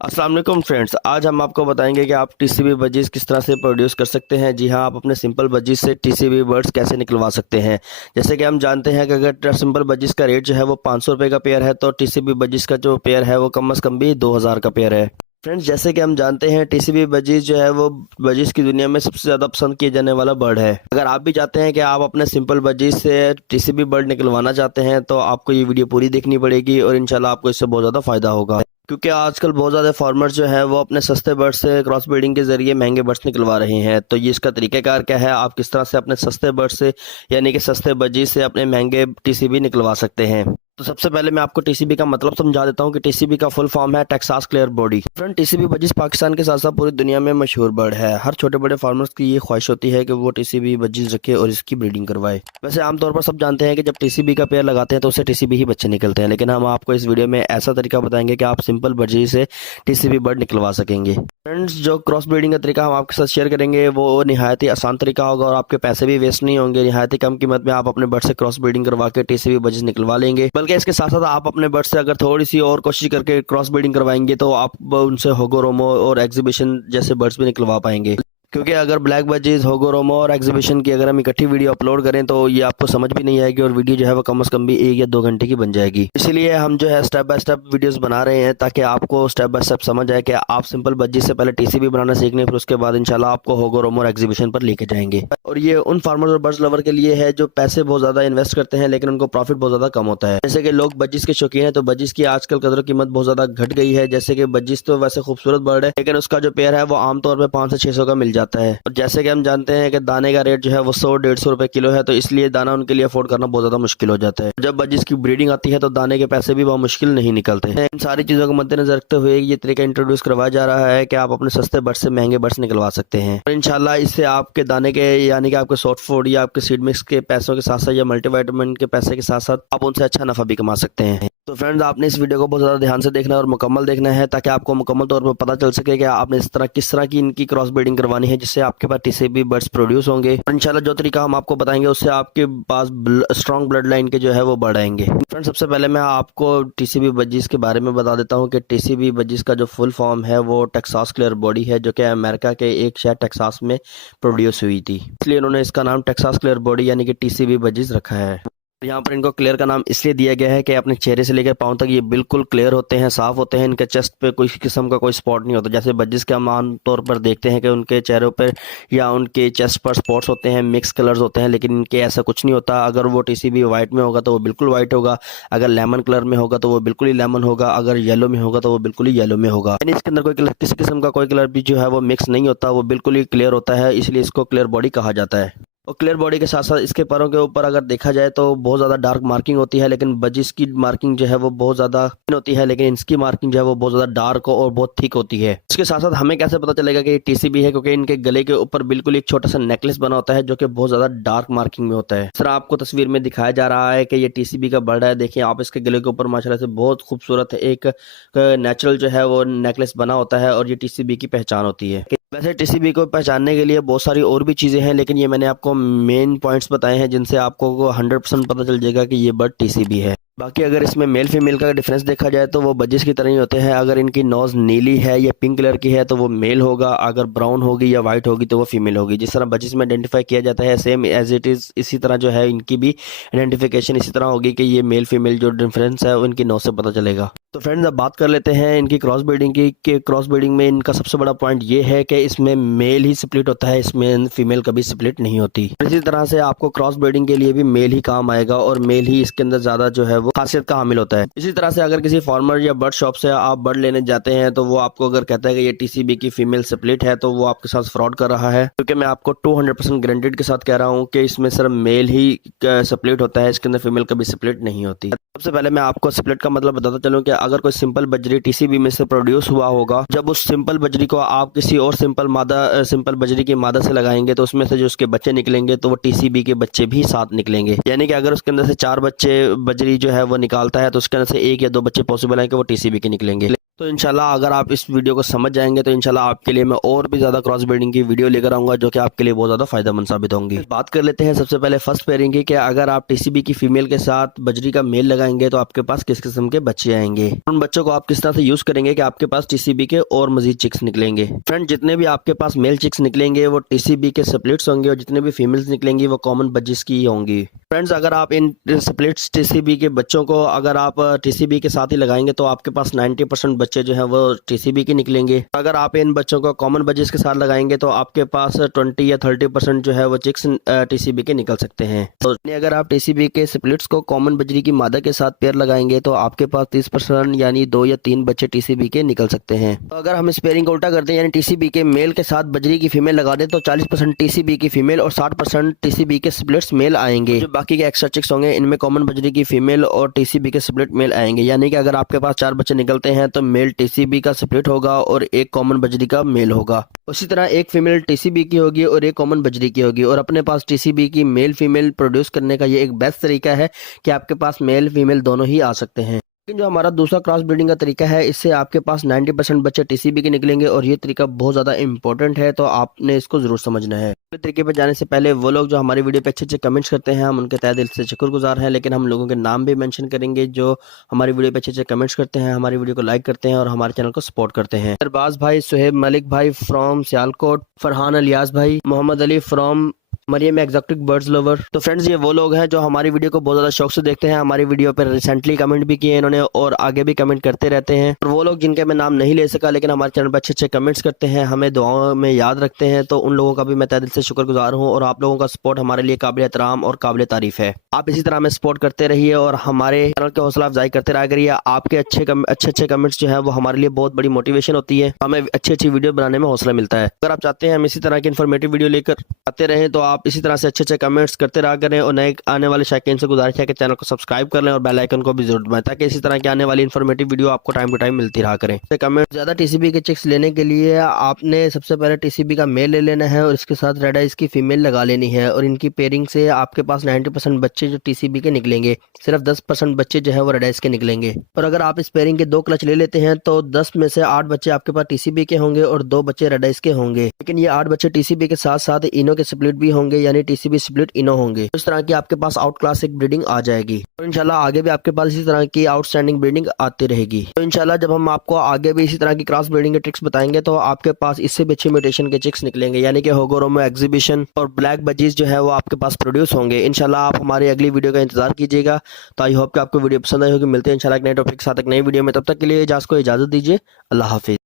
अस्सलाम वालेकुम फ्रेंड्स, आज हम आपको बताएंगे कि आप टीसीबी बजीज किस तरह से प्रोड्यूस कर सकते हैं। जी हाँ, आप अपने सिंपल बजीज से टीसीबी बर्ड्स कैसे निकलवा सकते हैं। जैसे कि हम जानते हैं कि अगर सिंपल बजीज का रेट जो है वो 500 रुपये का पेयर है, तो टीसीबी बजीज का जो पेयर है वो कम से कम भी 2000 का पेयर है। फ्रेंड्स, जैसे कि हम जानते हैं टीसीबी बजीज जो है वो बजीज की दुनिया में सबसे ज़्यादा पसंद किए जाने वाला बर्ड है। अगर आप भी चाहते हैं कि आप अपने सिंपल बजीज से टीसीबी बर्ड निकलवाना चाहते हैं, तो आपको ये वीडियो पूरी देखनी पड़ेगी और इंशाल्लाह आपको इससे बहुत ज़्यादा फ़ायदा होगा। क्योंकि आजकल बहुत ज़्यादा फार्मर्स जो है वो अपने सस्ते बर्ड्स से क्रॉस ब्रीडिंग के ज़रिए महंगे बर्ड्स निकलवा रहे हैं। तो ये इसका तरीक़ाकार क्या है, आप किस तरह से अपने सस्ते बर्ड्स से यानी कि सस्ते बजीज से अपने महंगे टीसीबी निकलवा सकते हैं। तो सबसे पहले मैं आपको टीसीबी का मतलब समझा देता हूँ कि टीसीबी का फुल फॉर्म है Texas clear body. Friend, TCB budgies Pakistan के साथ साथ पूरी दुनिया में मशहूर बर्ड है। हर छोटे बड़े फार्मर्स की ये ख्वाहिश होती है कि वो टीसीबी बजीज रखे और इसकी ब्रीडिंग करवाए। वैसे आमतौर पर सब जानते हैं कि जब टीसीबी का पेयर लगाते हैं तो उससे टीसीबी ही बच्चे निकलते हैं, लेकिन हम आपको इस वीडियो में ऐसा तरीका बताएंगे कि आप सिंपल बजीज से टीसीबी बर्ड निकलवा सकेंगे। फ्रेंड्स, जो क्रॉस ब्रीडिंग का तरीका हम आपके साथ शेयर करेंगे वो निहायत ही आसान तरीका होगा और आपके पैसे भी वेस्ट नहीं होंगे। निहायत ही कम कीमत में आप अपने बर्ड से क्रॉस ब्रीडिंग करवा के टीसीबी बजीज निकलवा लेंगे। बल्कि इसके साथ साथ आप अपने बर्ड से अगर थोड़ी सी और कोशिश करके क्रॉस ब्रीडिंग करवाएंगे तो आप उनसे होगोरोमो और एग्जीबिशन जैसे बर्ड्स भी निकलवा पाएंगे। क्योंकि अगर ब्लैक बजीज, होगोरोमो और एग्जीबिशन की अगर हम इकट्ठी वीडियो अपलोड करें तो ये आपको समझ भी नहीं आएगी और वीडियो जो है वो कम से कम भी 1 या 2 घंटे की बन जाएगी। इसीलिए हम जो है स्टेप बाय स्टेप वीडियोस बना रहे हैं ताकि आपको स्टेप बाय स्टेप समझ आए कि आप सिंपल बजीज से पहले टीसीबी बनाना सीखने, फिर उसके बाद इंशाल्लाह आपको होगोरोमो और एग्जीबिशन पर लेके जाएंगे। और ये उन फार्मर्स और बर्ड्स लवर के लिए है जो पैसे बहुत ज्यादा इन्वेस्ट करते हैं लेकिन उनको प्रॉफिट बहुत ज्यादा कम होता है। जैसे कि लोग बजीज के शौकीन है तो बजीज की आजकल कदर कीमत बहुत ज्यादा घट गई है। जैसे कि बजीज तो वैसे खूबसूरत बर्ड है लेकिन उसका जो पेयर है वो आमतौर पर 500 से 600 का मिल जाता है। और जैसे कि हम जानते हैं कि दाने का रेट जो है वो 100-150 रुपए किलो है, तो इसलिए दाना उनके लिए अफोर्ड करना बहुत ज्यादा मुश्किल हो जाता है। जब बजीज की ब्रीडिंग आती है तो दाने के पैसे भी बहुत मुश्किल नहीं निकलते हैं। इन सारी चीजों को मद्देनजर रखते हुए ये तरीका इंट्रोड्यूस करवाया जा रहा है कि आप अपने सस्ते बर्ड्स से महंगे बर्ड्स निकलवा सकते हैं और इंशाल्लाह इससे आपके दाने के यानी कि आपके सॉफ्ट फूड या आपके सीड मिक्स के पैसों के साथ साथ या मल्टीविटामिन के पैसे के साथ साथ आप उनसे अच्छा नफा भी कमा सकते हैं। तो फ्रेंड्स, आपने इस वीडियो को बहुत ज़्यादा ध्यान से देखना है और मुकम्मल देखना है ताकि आपको मुकम्मल तौर पर पता चल सके कि आपने किस तरह की इनकी क्रॉस ब्रीडिंग करवानी है जिससे आपके पास टीसीबी बर्ड्स प्रोड्यूस होंगे। और इंशाल्लाह जो तरीका हम आपको बताएंगे उससे आपके पास स्ट्रॉन्ग ब्लड लाइन के जो है वो बढ़ आएंगे। फ्रेंड्स, सबसे पहले मैं आपको टीसीबी बजीज के बारे में बता देता हूँ कि टीसीबी बजीज का जो फुल फॉर्म है वो टेक्सास क्लियर बॉडी है, जो कि अमेरिका के एक शहर टेक्सास में प्रोड्यूस हुई थी, इसलिए उन्होंने इसका नाम टेक्सास क्लियर बॉडी यानी कि टीसीबी बजीज रखा है। यहाँ पर इनको क्लियर का नाम इसलिए दिया गया है कि अपने चेहरे से लेकर पाँव तक ये बिल्कुल क्लियर होते हैं, साफ होते हैं। इनके चेस्ट पे कोई किस्म का कोई स्पॉट नहीं होता। जैसे बजिस के हम आमतौर पर देखते हैं कि उनके चेहरों पर या उनके चेस्ट पर स्पॉट्स होते हैं, मिक्स कलर्स होते हैं, लेकिन इनके ऐसा कुछ नहीं होता। अगर वो टीसीबी वाइट में होगा तो वो बिल्कुल वाइट होगा, अगर लेमन कलर में होगा तो वो बिल्कुल ही लेमन होगा, अगर येलो में होगा तो वो बिल्कुल ही येलो में होगा। यानी इसके अंदर कोई किसी किस्म का कोई कलर भी जो है वो मिक्स नहीं होता, वो बिल्कुल ही क्लियर होता है, इसलिए इसको क्लियर बॉडी कहा जाता है। और क्लियर बॉडी के साथ साथ इसके पैरों के ऊपर अगर देखा जाए तो बहुत ज़्यादा डार्क मार्किंग होती है, लेकिन बजिस की मार्किंग जो है वो बहुत ज़्यादा होती है, लेकिन इसकी मार्किंग जो है वो बहुत ज़्यादा डार्क और बहुत थिक होती है। इसके साथ साथ हमें कैसे पता चलेगा कि ये टीसीबी है, क्योंकि इनके गले के ऊपर बिल्कुल एक छोटा सा नेकलेस बना होता है जो कि बहुत ज़्यादा डार्क मार्किंग में होता है। इस तरह आपको तस्वीर में दिखाया जा रहा है कि ये टीसीबी का बर्ड है। देखिए आप, इसके गले के ऊपर माशाल्लाह से बहुत खूबसूरत एक नेचुरल जो है वो नेकलेस बना होता है और ये टीसीबी की पहचान होती है। वैसे टीसीबी को पहचानने के लिए बहुत सारी और भी चीज़ें हैं, लेकिन ये मैंने आपको मेन पॉइंट्स बताए हैं जिनसे आपको 100% पता चल जाएगा कि ये बर्ड टीसीबी है। बाकी अगर इसमें मेल फीमेल का डिफरेंस देखा जाए तो वो बजिस की तरह ही होते हैं। अगर इनकी नोज़ नीली है या पिंक कलर की है तो वो मेल होगा, अगर ब्राउन होगी या वाइट होगी तो वो फीमेल होगी। जिस तरह बजिस में आइडेंटिफाई किया जाता है सेम एज इट इज़ इसी तरह जो है इनकी भी आइडेंटिफिकेशन इसी तरह होगी कि ये मेल फीमेल जो डिफरेंस है वो इनकी नोज़ से पता चलेगा। तो फ्रेंड्स, अब बात कर लेते हैं इनकी क्रॉस ब्रीडिंग की। कि क्रॉस ब्रीडिंग में इनका सबसे बड़ा पॉइंट ये है कि इसमें मेल ही स्प्लिट होता है, इसमें फीमेल कभी स्प्लिट नहीं होती। इसी तरह से आपको क्रॉस ब्रीडिंग के लिए भी मेल ही काम आएगा और मेल ही इसके अंदर ज़्यादा जो है वो खासियत का हामिल होता है। इसी तरह से अगर किसी फार्मर या बर्ड शॉप से आप बर्ड लेने जाते हैं तो वो आपको अगर कहता है कि ये टीसीबी की फीमेल स्प्लिट है तो वो आपके साथ फ्रॉड कर रहा है, क्योंकि मैं आपको 200% गारंटेड के साथ कह रहा हूँ कि इसमें सिर्फ मेल ही स्प्लिट होता है, इसके अंदर फीमेल कभी स्प्लिट नहीं होती। सबसे पहले मैं आपको स्प्लिट का मतलब बताता चलूं कि अगर कोई सिंपल बजरी टीसीबी में से प्रोड्यूस हुआ होगा, जब उस सिंपल बजरी को आप किसी और सिंपल बजरी की मादा से लगाएंगे तो उसमें से जो उसके बच्चे निकलेंगे तो वो टीसीबी के बच्चे भी साथ निकलेंगे। यानी कि अगर उसके अंदर से 4 बच्चे बजरी जो है वो निकालता है तो उसके अंदर से 1 या 2 बच्चे पॉसिबल है कि वो टीसीबी के निकलेंगे। तो इंशाल्लाह अगर आप इस वीडियो को समझ जाएंगे तो इंशाल्लाह आपके लिए मैं और भी ज़्यादा क्रॉस ब्रीडिंग की वीडियो लेकर आऊँगा जो कि आपके लिए बहुत ज़्यादा फायदेमंद साबित होंगी। बात कर लेते हैं सबसे पहले फर्स्ट पेयरिंग की कि अगर आप टीसीबी की फीमेल के साथ बजरी का मेल लगाएंगे तो आपके पास किस किस्म के बच्चे आएंगे, उन बच्चों को आप किस तरह से यूज़ करेंगे कि आपके पास टीसीबी के और मजीद चिक्स निकलेंगे। फ्रेंड, जितने भी आपके पास मेल चिक्स निकलेंगे वो टीसीबी के स्प्लिट्स होंगे और जितने भी फीमेल्स निकलेंगी वो कॉमन बजिस की होंगी। फ्रेंड्स, अगर आप इन स्प्लिट्स टीसीबी के बच्चों को अगर आप टीसीबी के साथ ही लगाएंगे तो आपके पास 90% बच्चे जो हैं वो टीसीबी के निकलेंगे। अगर आप इन बच्चों को कॉमन बजिस के साथ लगाएंगे तो आपके पास 20 या 30% जो है वो चिक्स टीसीबी के निकल सकते हैं। तो अगर आप टीसीबी के स्प्लिट्स को कॉमन बजरी की मादा के साथ पेयर लगाएंगे तो आपके पास 30% यानी 2 या 3 बच्चे टीसीबी के निकल सकते हैं। तो अगर हम इस पेयरिंग को उल्टा करते हैं यानी टीसीबी के मेल के साथ बजरी की फीमेल लगा दें तो 40% टीसीबी की फीमेल और 60% टीसीबी के स्प्लिट्स मेल आएंगे। जो बाकी के एक्स्ट्रा चिक्स होंगे इनमें कॉमन बजरी की फीमेल और टीसीबी के स्प्लिट मेल आएंगे। यानी कि अगर आपके पास 4 बच्चे निकलते हैं तो मेल टीसीबी का स्प्लिट होगा और एक कॉमन बजरी का मेल होगा। उसी तरह एक फीमेल टीसीबी की होगी और एक कॉमन बजरी की होगी। और अपने पास टीसीबी की मेल फीमेल प्रोड्यूस करने का ये एक बेस्ट तरीका है कि आपके पास मेल फीमेल दोनों ही आ सकते हैं। लेकिन जो हमारा दूसरा क्रॉस ब्रीडिंग का तरीका है इससे आपके पास 90% बच्चे टीसीबी के निकलेंगे और ये तरीका बहुत ज़्यादा इंपॉर्टेंट है, तो आपने इसको ज़रूर समझना है। इस तरीके पे जाने से पहले वो लोग जो हमारी वीडियो पे अच्छे अच्छे कमेंट्स करते हैं हम उनके तहे दिल से शुक्रगुजार हैं, लेकिन हम लोगों के नाम भी मेंशन करेंगे जो हमारी वीडियो पे अच्छे अच्छे कमेंट्स करते हैं, हमारी वीडियो को लाइक करते हैं और हमारे चैनल को सपोर्ट करते हैं। सरबाज भाई, सुहेब मलिक भाई फ्रॉम सियालकोट, फरहान अलियास भाई, Mohammad Ali from Maryam exotic birds lover. तो फ्रेंड्स, ये वो लोग हैं जो हमारी वीडियो को बहुत ज़्यादा शौक से देखते हैं, हमारी वीडियो पर रिसेंटली कमेंट भी किए इन्होंने और आगे भी कमेंट करते रहते हैं। और वो लोग जिनके मैं नाम नहीं ले सका लेकिन हमारे चैनल पर अच्छे अच्छे कमेंट्स करते हैं, हमें दुआओं में याद रखते हैं, तो उन लोगों का भी मैं तहे दिल से शुक्रगुजार हूँ। और आप लोगों का सपोर्ट हमारे लिए काबिल एहतराम और काबिल तारीफ़ है। आप इसी तरह हमें सपोर्ट करते रहिए और हमारे चैनल की हौसला अफजाई करते रहा करिए। आपके अच्छे कमेंट्स जो है वो हमारे लिए बहुत बड़ी मोटिवेशन होती है, हमें अच्छी वीडियो बनाने में हौसला मिलता है। अगर आप चाहते हैं हम इसी तरह की इन्फॉर्मेटिव वीडियो लेकर आते रहें तो आप इसी तरह से अच्छे कमेंट्स करते रहा करें और नए आने वाले शायकीन से गुजारिश है कि चैनल को सब्सक्राइब कर लें और बेल आइकन को भी जरूर दबाएं ताकि इसी तरह की आने वाली इन्फॉर्मेटिव वीडियो आपको टाइम टू टाइम मिलती रहा करें। कमेंट ज्यादा टीसीबी के चिक्स लेने के लिए आपने सबसे पहले टीसीबी का मेल ले लेना है और इसके साथ रेड आइज की फीमेल लगा लेनी है और इनकी पेयरिंग से आपके पास 90% बच्चे जो टीसीबी के निकलेंगे, सिर्फ 10% बच्चे जो है वो रेड आइज के निकलेंगे। और अगर आप इस पेयरिंग के 2 क्लच ले लेते हैं तो 10 में से 8 बच्चे आपके पास टीसीबी के होंगे और 2 बच्चे रेड आइज के होंगे। लेकिन ये 8 बच्चे टीसीबी के साथ साथ इनो के स्प्लिट भी होंगे यानी टीसीबी स्प्लिट इनो होंगे। इस तरह की आपके पास आउट क्लासिक ब्रीडिंग आ जाएगी और इंशाल्लाह आगे भी आपके पास इसी तरह की आउटस्टैंडिंग ब्रीडिंग आती रहेगी। तो इंशाल्लाह जब हम आपको आगे भी इसी तरह की क्रॉस ब्रीडिंग के ट्रिक्स बताएंगे तो आपके पास इससे भी अच्छे म्यूटेशन के चिक्स निकलेंगे यानी कि होगोरोमो एग्जीबिशन और ब्लैक बजीज जो है वो आपके पास प्रोड्यूस होंगे। इंशाल्लाह आप हमारी अगली वीडियो का इंतजार कीजिएगा। तो आई होप कि आपको वीडियो पसंद आई होगी। मिलते हैं इंशाल्लाह एक नए टॉपिक के साथ एक नई वीडियो में, तब तक के लिए को इजाजत दीजिए। अल्लाह हाफिज।